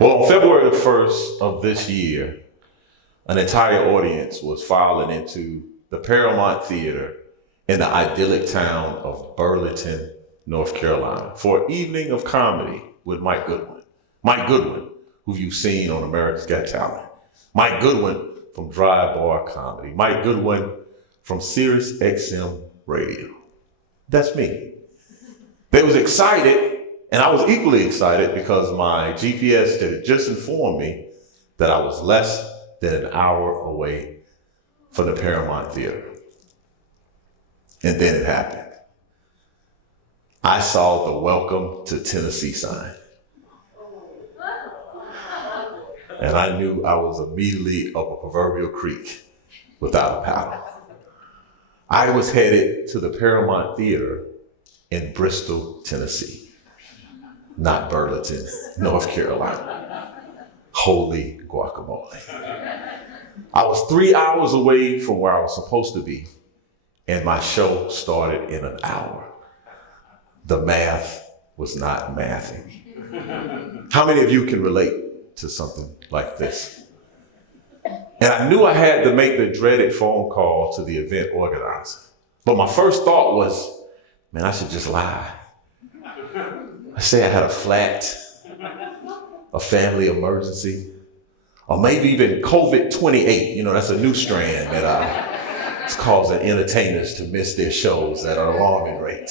Well, on February the 1st of this year, an entire audience was filing into the Paramount Theater in the idyllic town of Burlington, North Carolina, for an evening of comedy with Mike Goodwin. Mike Goodwin, who you've seen on America's Got Talent. Mike Goodwin from Dry Bar Comedy. Mike Goodwin from Sirius XM Radio. That's me. They was excited, and I was equally excited because my GPS had just informed me that I was less than an hour away from the Paramount Theater. And then it happened. I saw the Welcome to Tennessee sign. And I knew I was immediately up a proverbial creek without a paddle. I was headed to the Paramount Theater in Bristol, Tennessee, not Burlington, North Carolina. Holy guacamole. I was 3 hours away from where I was supposed to be, and my show started in an hour. The math was not mathing. How many of you can relate to something like this? And I knew I had to make the dreaded phone call to the event organizer. But my first thought was, man, I should just lie. I say I had a flat, a family emergency, or maybe even COVID-28. That's a new strand that is causing entertainers to miss their shows at an alarming rate.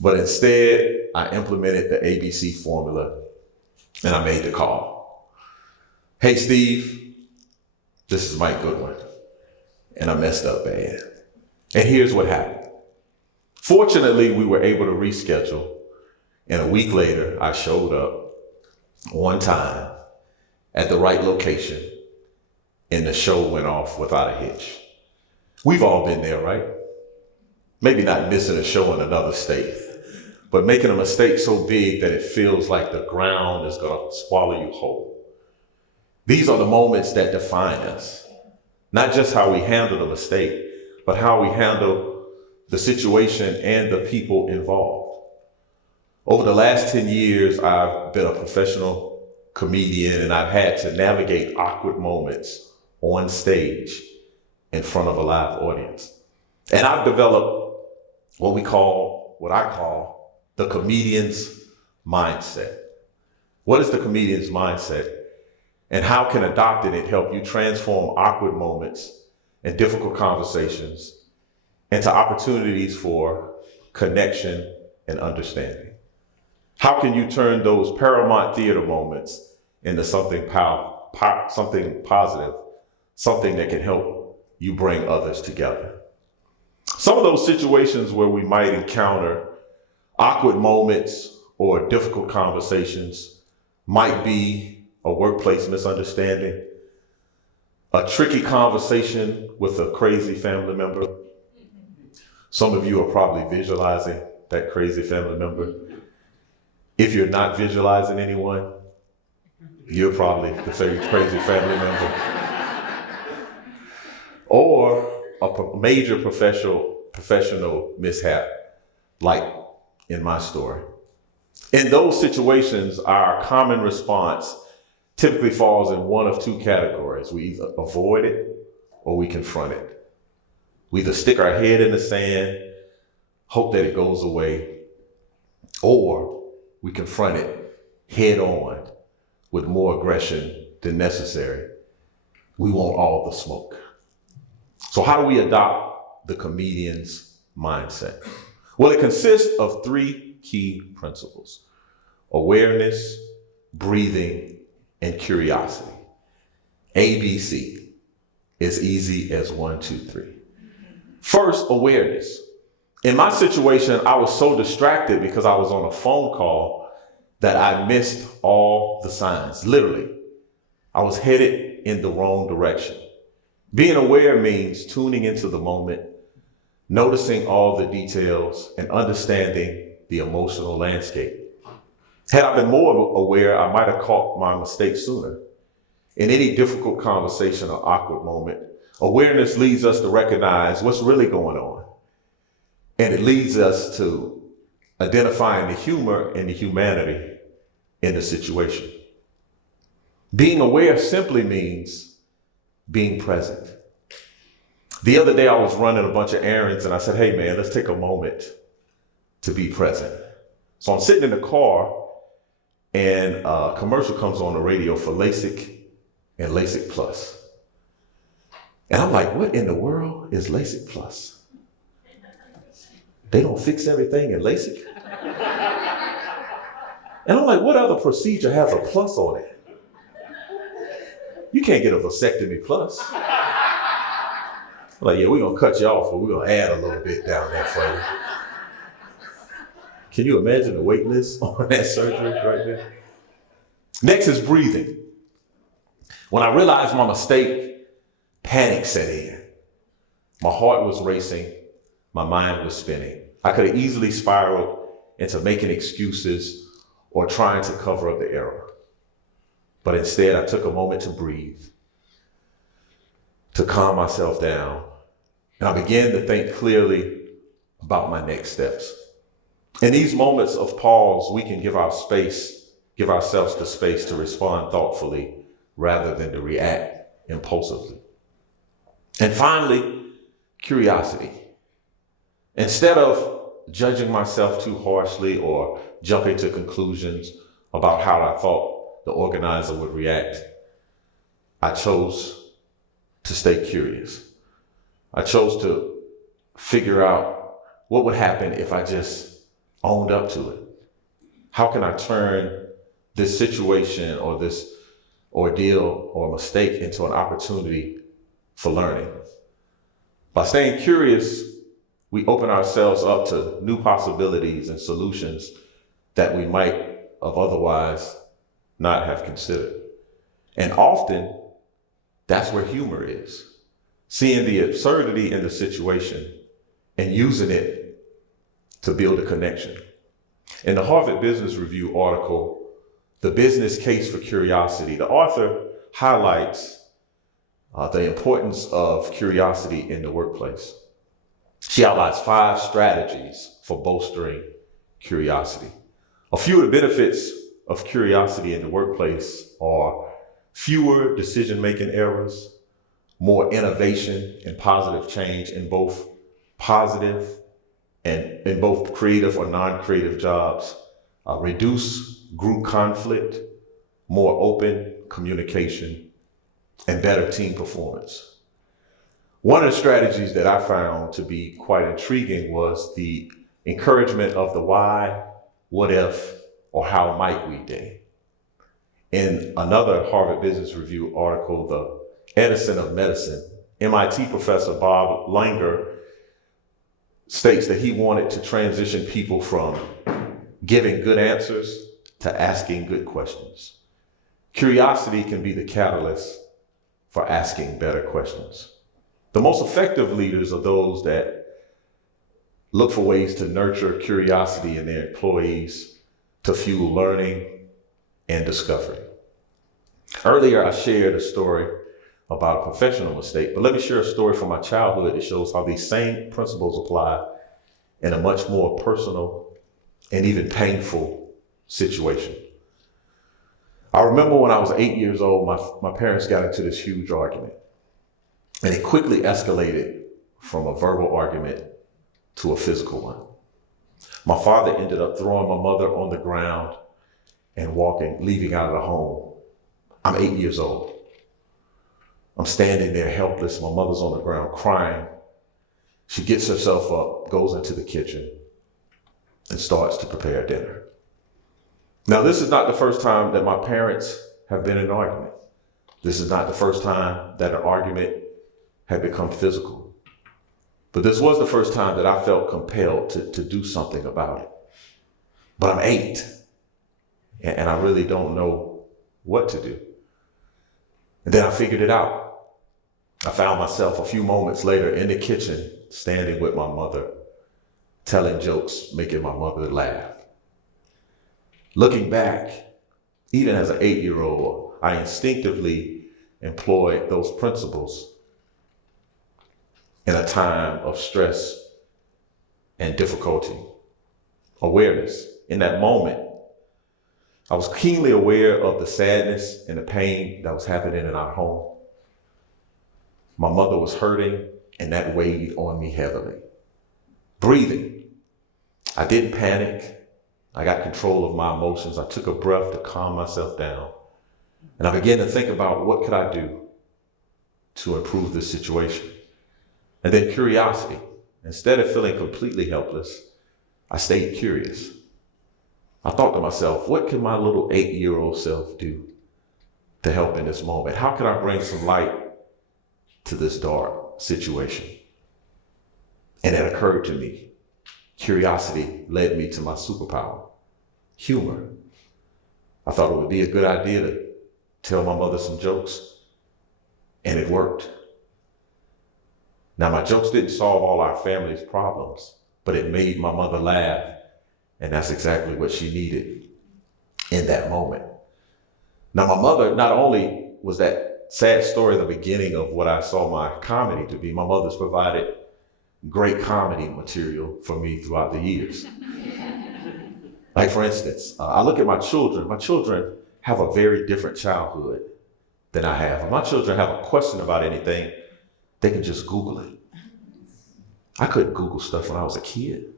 But instead, I implemented the ABC formula and I made the call. Hey, Steve, this is Mike Goodwin, and I messed up bad. And here's what happened. Fortunately, we were able to reschedule, and a week later, I showed up on time at the right location, and the show went off without a hitch. We've all been there, right? Maybe not missing a show in another state, but making a mistake so big that it feels like the ground is going to swallow you whole. These are the moments that define us. Not just how we handle the mistake, but how we handle the situation and the people involved. Over the last 10 years, I've been a professional comedian, and I've had to navigate awkward moments on stage in front of a live audience. And I've developed what I call the comedian's mindset. What is the comedian's mindset? And how can adopting it help you transform awkward moments and difficult conversations into opportunities for connection and understanding? How can you turn those Paramount Theater moments into something positive, something that can help you bring others together? Some of those situations where we might encounter awkward moments or difficult conversations might be a workplace misunderstanding, a tricky conversation with a crazy family member. Some of you are probably visualizing that crazy family member. If you're not visualizing anyone, you're probably the crazy family member. Or a major professional mishap, like in my story. In those situations, our common response typically falls in one of two categories. We either avoid it or we confront it. We either stick our head in the sand, hope that it goes away, or we confront it head on with more aggression than necessary. We want all the smoke. So how do we adopt the comedian's mindset? Well, it consists of three key principles: awareness, breathing, and curiosity. ABC, as easy as 1, 2, 3. First, awareness. In my situation, I was so distracted because I was on a phone call that I missed all the signs. Literally, I was headed in the wrong direction. Being aware means tuning into the moment, noticing all the details, and understanding the emotional landscape. Had I been more aware, I might have caught my mistake sooner. In any difficult conversation or awkward moment, awareness leads us to recognize what's really going on. And it leads us to identifying the humor and the humanity in the situation. Being aware simply means being present. The other day I was running a bunch of errands and I said, hey man, let's take a moment to be present. So I'm sitting in the car and a commercial comes on the radio for LASIK and LASIK Plus. And I'm like, what in the world is LASIK Plus? They don't fix everything in LASIK? And I'm like, what other procedure has a plus on it? You can't get a vasectomy plus. I'm like, yeah, we're gonna cut you off, but we're gonna add a little bit down there for you. Can you imagine the wait list on that surgery right there? Next is breathing. When I realized my mistake, panic set in. My heart was racing, my mind was spinning. I could have easily spiraled into making excuses or trying to cover up the error. But instead, I took a moment to breathe, to calm myself down, and I began to think clearly about my next steps. In these moments of pause, we can give ourselves the space to respond thoughtfully rather than to react impulsively. And finally, curiosity. Instead of judging myself too harshly or jumping to conclusions about how I thought the organizer would react, I chose to stay curious. I chose to figure out what would happen if I just owned up to it. How can I turn this situation or this ordeal or mistake into an opportunity for learning? By staying curious, we open ourselves up to new possibilities and solutions that we might have otherwise not have considered. And often, that's where humor is. Seeing the absurdity in the situation and using it to build a connection. In the Harvard Business Review article, The Business Case for Curiosity, the author highlights the importance of curiosity in the workplace. She outlines 5 strategies for bolstering curiosity. A few of the benefits of curiosity in the workplace are fewer decision-making errors, more innovation and positive change in both positive and in both creative or non-creative jobs, reduce group conflict, more open communication, and better team performance. One of the strategies that I found to be quite intriguing was the encouragement of the why, what if, or how might we day. In another Harvard Business Review article, The Edison of Medicine, MIT professor Bob Langer states that he wanted to transition people from giving good answers to asking good questions. Curiosity can be the catalyst for asking better questions. The most effective leaders are those that look for ways to nurture curiosity in their employees to fuel learning and discovery. Earlier, I shared a story about a professional mistake, but let me share a story from my childhood that shows how these same principles apply in a much more personal and even painful situation. I remember when I was 8 years old, my parents got into this huge argument, and it quickly escalated from a verbal argument to a physical one. My father ended up throwing my mother on the ground and leaving out of the home. I'm 8 years old. I'm standing there helpless. My mother's on the ground crying. She gets herself up, goes into the kitchen, and starts to prepare dinner. Now, this is not the first time that my parents have been in an argument. This is not the first time that an argument had become physical. But this was the first time that I felt compelled to do something about it. But I'm 8, and I really don't know what to do. And then I figured it out. I found myself a few moments later in the kitchen, standing with my mother, telling jokes, making my mother laugh. Looking back, even as an 8-year-old, I instinctively employed those principles in a time of stress and difficulty. Awareness. In that moment, I was keenly aware of the sadness and the pain that was happening in our home. My mother was hurting, and that weighed on me heavily. Breathing. I didn't panic. I got control of my emotions. I took a breath to calm myself down. And I began to think about what could I do to improve this situation. And then curiosity. Instead of feeling completely helpless, I stayed curious. I thought to myself, what can my little 8-year-old self do to help in this moment? How can I bring some light to this dark situation? And it occurred to me. Curiosity led me to my superpower, humor. I thought it would be a good idea to tell my mother some jokes, and it worked. Now, my jokes didn't solve all our family's problems, but it made my mother laugh, and that's exactly what she needed in that moment. Now, my mother, not only was that sad story the beginning of what I saw my comedy to be, my mother's provided great comedy material for me throughout the years. Like, for instance, I look at my children. My children have a very different childhood than I have. If my children have a question about anything, they can just Google it. I couldn't Google stuff when I was a kid.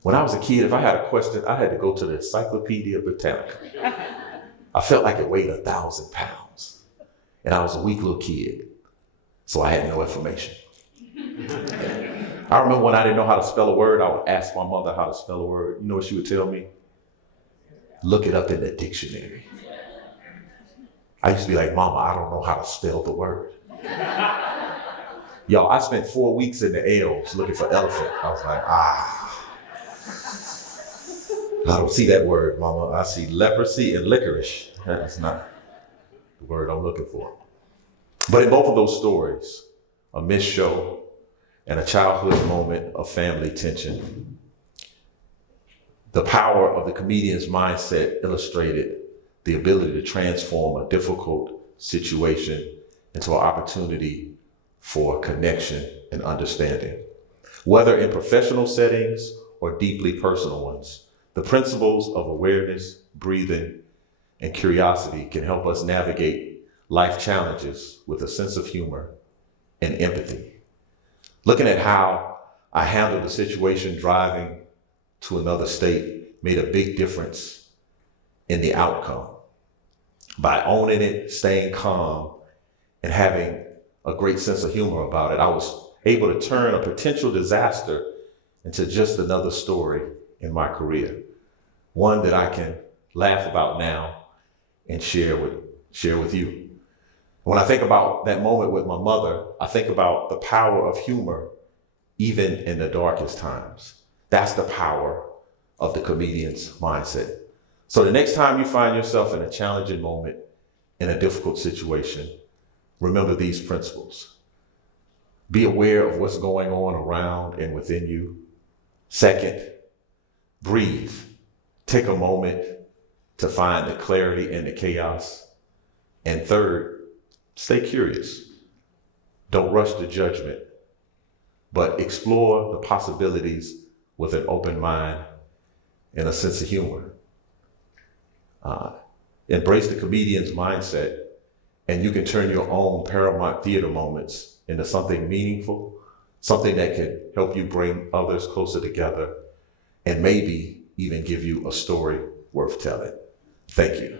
When I was a kid, if I had a question, I had to go to the Encyclopedia Britannica. I felt like it weighed 1,000 pounds. And I was a weak little kid, so I had no information. I remember when I didn't know how to spell a word, I would ask my mother how to spell a word. You know what she would tell me? Look it up in the dictionary. I used to be like, Mama, I don't know how to spell the word. Y'all, I spent 4 weeks in the L's looking for elephant. I was like, I don't see that word, Mama. I see leprosy and licorice. That's not the word I'm looking for. But in both of those stories, a missed show and a childhood moment of family tension, the power of the comedian's mindset illustrated the ability to transform a difficult situation into an opportunity for connection and understanding. Whether in professional settings or deeply personal ones, the principles of awareness, breathing, and curiosity can help us navigate life challenges with a sense of humor and empathy. Looking at how I handled the situation driving to another state made a big difference in the outcome. By owning it, staying calm, and having a great sense of humor about it, I was able to turn a potential disaster into just another story in my career, one that I can laugh about now and share with you. When I think about that moment with my mother, I think about the power of humor even in the darkest times. That's the power of the comedian's mindset. So the next time you find yourself in a challenging moment, in a difficult situation, remember these principles. Be aware of what's going on around and within you. Second, breathe. Take a moment to find the clarity in the chaos. And third, stay curious. Don't rush to judgment, but explore the possibilities with an open mind and a sense of humor. Embrace the comedian's mindset, and you can turn your own Paramount Theater moments into something meaningful, something that can help you bring others closer together, and maybe even give you a story worth telling. Thank you.